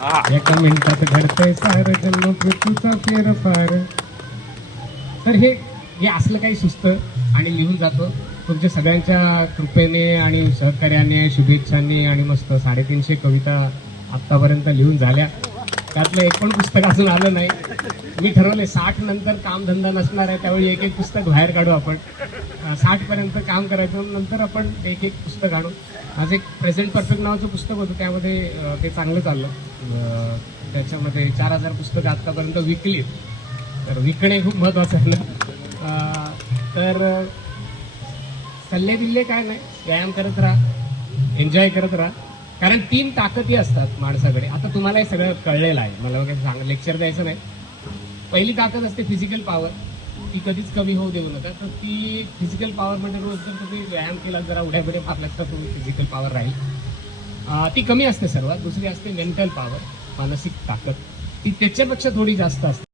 एका मिनिटात घडतंय सार जन्म मृत्यूचा फेरफार. तर हे असलं काही सुचतं आणि लिहून जातो तुमच्या सगळ्यांच्या कृपेने आणि सहकार्याने शुभेच्छांनी. आणि मस्त 350 कविता आत्तापर्यंत लिहून झाल्या. त्यातलं एक पण पुस्तक अजून आलं नाही. मी ठरवले 60 नंतर कामधंदा नसणार आहे, त्यावेळी एक पुस्तक बाहेर काढू आपण. 60 पर्यंत काम करायचं, नंतर आपण एक पुस्तक आणू. माझं एक प्रेझेंट परफेक्ट नावाचं पुस्तक होतं, त्यामध्ये ते चांगलं चाललं. त्याच्यामध्ये 4000 पुस्तकं आत्तापर्यंत विकली. तर विकणे खूप महत्त्वाचं आहे ना. तर सल्ले दिले काय नाही, व्यायाम करत राहा, एन्जॉय करत राहा. कारण 3 ताकदी असतात माणसाकडे. आता तुम्हाला हे सगळं कळलेलं आहे, मला वगैरे लेक्चर द्यायचं नाही. पहिली ताकद असते फिजिकल पॉवर. ती कधीच कमी होऊ देऊ नका. तर ती फिजिकल पॉवरमध्ये रोज जर तुम्ही व्यायाम केला, जरा उड्या बिड्या मारल्यास तर तुम्ही फिजिकल पॉवर राहील. ती कमी असते सर्वात. दुसरी असते मेंटल पॉवर, मानसिक ताकद. ती त्याच्यापेक्षा थोडी जास्त असते.